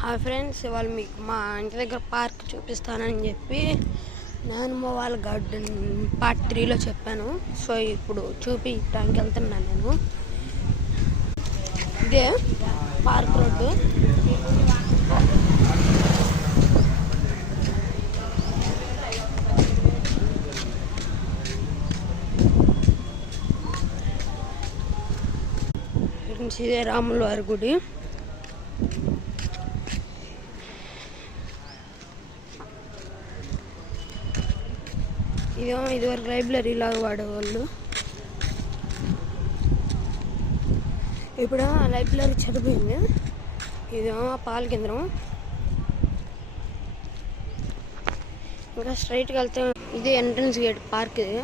Hi friends, ఇవాళ మీకు మా ఇంటి దగ్గర పార్క్ చూపిస్తానని చెప్పి నేను మా వాళ్ళ గార్డెన్ పార్ట్ 3లో చెప్పాను. సో ఇప్పుడు చూపించడానికి వెళ్తున్నాను నేను. ఇదే పార్క్ రోడ్డు. ఇదే రాముల వారి గుడి. ఇదేమో ఇదివరకు లైబ్రరీ లాగా వాడేవాళ్ళు. ఇప్పుడు లైబ్రరీ చదివింది. ఇదేమో పాల కేంద్రం. ఇంకా స్ట్రైట్కి వెళ్తే ఇది ఎంట్రన్స్ గేట్ పార్క్. ఇది